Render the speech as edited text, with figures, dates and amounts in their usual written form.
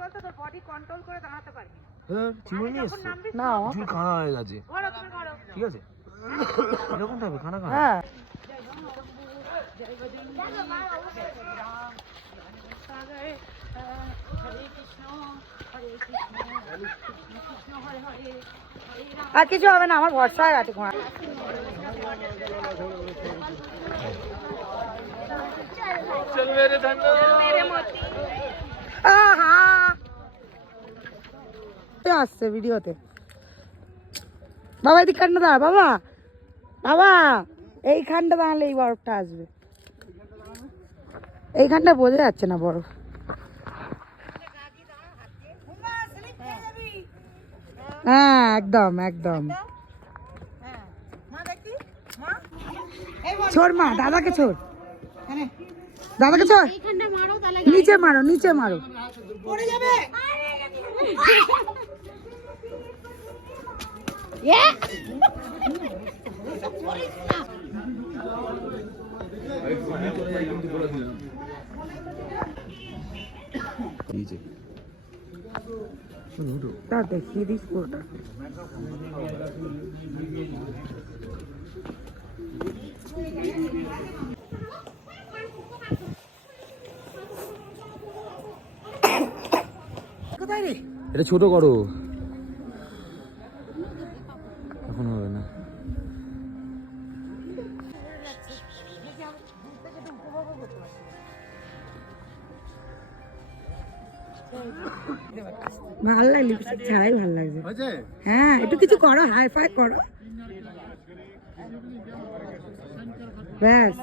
বলতো তোর body control করে দাঁড়াতে পারবি চিমনি নিয়ে এসছো না চুল খাওয়া হয়ে গেছে ঠিক আছে এরকম থাকবে খানা খাওয়া হ্যাঁ আর কিছু হবে না আমার ভরসা হয়ে গেছে ঘোড়া আসছে ভিডিওতে বাবা এদিক খানটা দাঁড়া বাবা বাবা এইখানটা দাঁড়ালে এই বরফটা আসবে এইখানটা বোঝা যাচ্ছে না বরফ হ্যাঁ একদম একদম ছোড় মা দাদাকে ছোড় দাদাকে ছোড় নিচে মারো নিচে মারো পড়ে যাবে তা দেখিয়ে দিস পুরোটা কোথায় রে এটা ছোট করো এখন হবে না ভাল লাগে লিপস্টিক ছাড়াই ভাল লাগছে হ্যাঁ একটু কিছু করো হাই ফাই করো ব্যাস